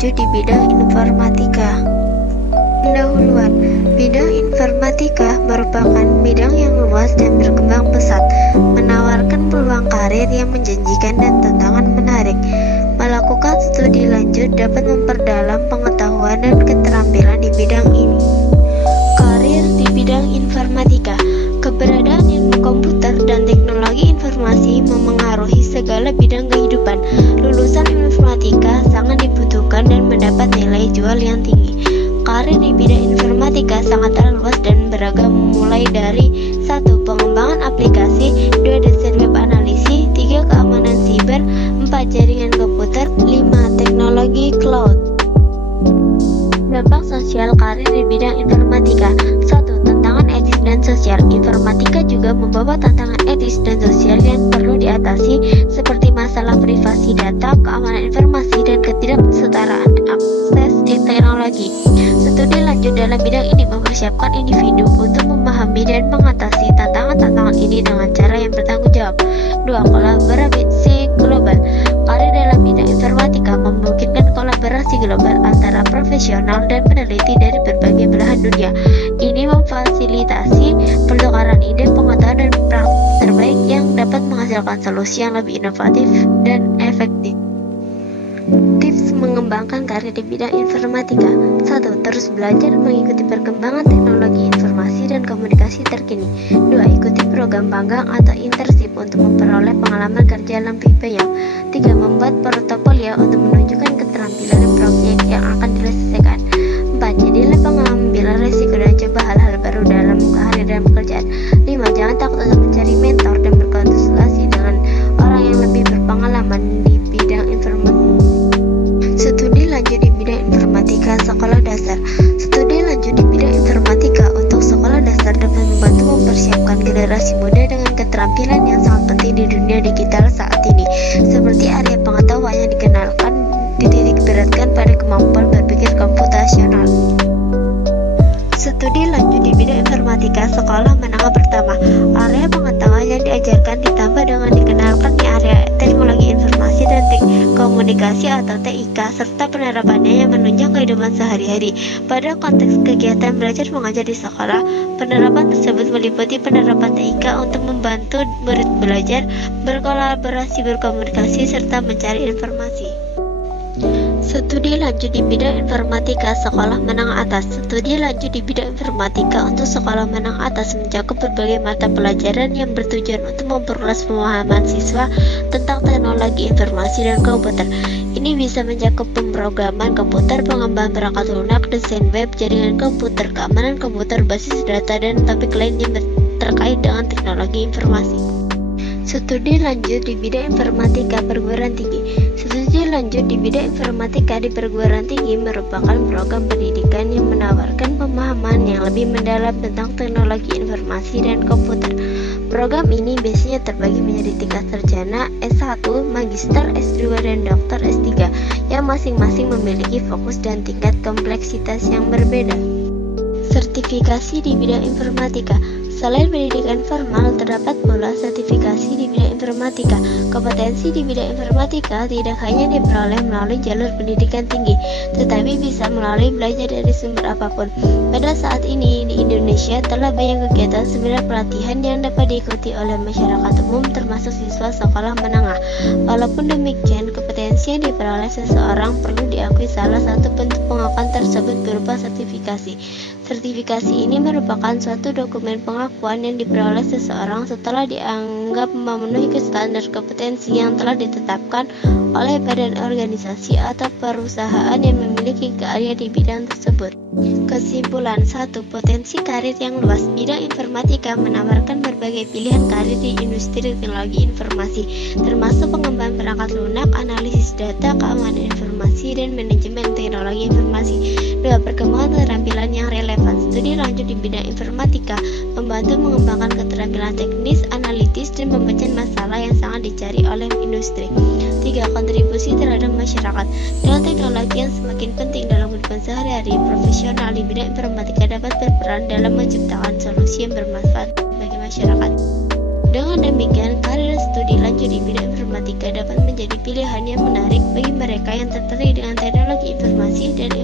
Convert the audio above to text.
lanjut di bidang informatika. Pendahuluan. Bidang informatika merupakan bidang yang luas dan berkembang pesat, menawarkan peluang karir yang menjanjikan dan tantangan menarik. Melakukan studi lanjut dapat memperdalam pengetahuan dan keterampilan di bidang ini. Karir di bidang informatika. Keberadaan ilmu komputer dan teknologi informasi memengaruhi segala bidang kehidupan. Lulusan informatika sangat dibutuhkan dan mendapat nilai jual yang tinggi. Karir di bidang informatika sangatlah luas dan beragam, mulai dari 1. Pengembangan aplikasi, 2. Desain web analisis, 3. Keamanan siber, 4. Jaringan komputer, 5. Teknologi cloud. Dampak sosial karir di bidang informatika. 1. Tantangan etis dan sosial. Informatika juga membawa tantangan etis dan sosial yang perlu diatasi, seperti masalah privasi data, keamanan informasi, dan ketidaksetaraan akses teknologi. Studi lanjut dalam bidang ini mempersiapkan individu untuk memahami dan mengatasi tantangan-tantangan ini dengan cara yang bertanggung jawab. 2. Kolaborasi global. Karir dalam bidang informatika memungkinkan kolaborasi global antara profesional dan peneliti dari berbagai belahan dunia. Ini memfasilitasi pertukaran ide, pengetahuan, dan praktik terbaik yang dapat menghasilkan solusi yang lebih inovatif dan efektif. Tips mengembangkan karir di bidang informatika. 1. Terus belajar mengikuti perkembangan teknologi informasi dan komunikasi terkini. 2. Ikuti program magang atau internship untuk memperoleh pengalaman kerja lebih banyak. 3. Membuat portofolio untuk menunjukkan keterampilan dan proyek yang akan diselesaikan. 4. Jadilah pengambil resiko dan coba hal-hal baru dalam karir dan pekerjaan. 5. Jangan takut untuk mencari mentor dan berkonsultasi dengan orang yang lebih berpengalaman di bidang informasi. Studi lanjut di bidang informatika sekolah dasar. Studi lanjut di bidang informatika untuk sekolah dasar dapat membantu mempersiapkan generasi muda dengan keterampilan yang sangat penting di dunia digital saat ini, seperti area pengetahuan yang dikenalkan dititik beratkan pada kemampuan berpikir komputasional. Studi lanjut di bidang informatika sekolah menengah pertama. Area pengetahuan yang diajarkan ditambah dengan dikenalkannya area teknologi informasi dan komunikasi atau TIK, serta penerapannya yang menunjang kehidupan sehari-hari. Pada konteks kegiatan belajar mengajar di sekolah, penerapan tersebut meliputi penerapan TIK untuk membantu murid belajar, berkolaborasi, berkomunikasi, serta mencari informasi. Studi lanjut di bidang informatika sekolah menengah atas. Studi lanjut di bidang informatika untuk sekolah menengah atas mencakup berbagai mata pelajaran yang bertujuan untuk memperluas pemahaman siswa tentang teknologi informasi dan komputer. Ini bisa mencakup pemrograman komputer, pengembangan perangkat lunak, desain web, jaringan komputer, keamanan komputer, basis data, dan topik lain yang terkait dengan teknologi informasi. Studi lanjut di bidang informatika perguruan tinggi. Studi lanjut di bidang informatika di perguruan tinggi merupakan program pendidikan yang menawarkan pemahaman yang lebih mendalam tentang teknologi informasi dan komputer. Program ini biasanya terbagi menjadi tingkat sarjana, S1, magister, S2, dan doktor S3 yang masing-masing memiliki fokus dan tingkat kompleksitas yang berbeda. Sertifikasi di bidang informatika. Selain pendidikan formal, terdapat pula sertifikasi di bidang informatika. Kompetensi di bidang informatika tidak hanya diperoleh melalui jalur pendidikan tinggi, tetapi bisa melalui belajar dari sumber apapun. Pada saat ini, di Indonesia telah banyak kegiatan seminar pelatihan yang dapat diikuti oleh masyarakat umum termasuk siswa sekolah menengah. Walaupun demikian, kompetensi yang diperoleh seseorang perlu diakui salah satu bentuk pengakuan tersebut berupa sertifikasi. Sertifikasi ini merupakan suatu dokumen pengakuan yang diperoleh seseorang setelah dianggap memenuhi standar kompetensi yang telah ditetapkan oleh badan organisasi atau perusahaan yang memiliki keahlian di bidang tersebut. Kesimpulan 1. Potensi karir yang luas. Bidang informatika menawarkan berbagai pilihan karir di industri teknologi informasi, termasuk pengembangan perangkat lunak, analisis data, keamanan informasi, dan manajemen teknologi informasi. 2. Perkembangan keterampilan yang relevan. Studi lanjut di bidang informatika membantu mengembangkan keterampilan teknis, analitis, dan pemecahan masalah yang sangat dicari oleh industri. 3. Kontribusi terhadap masyarakat. Dengan teknologi yang semakin penting dalam kehidupan sehari-hari, profesional di bidang informatika dapat berperan dalam menciptakan solusi yang bermanfaat bagi masyarakat. Dengan demikian, karir studi lanjut di bidang informatika dapat menjadi pilihan yang menarik bagi mereka yang tertarik dengan teknologi informasi dan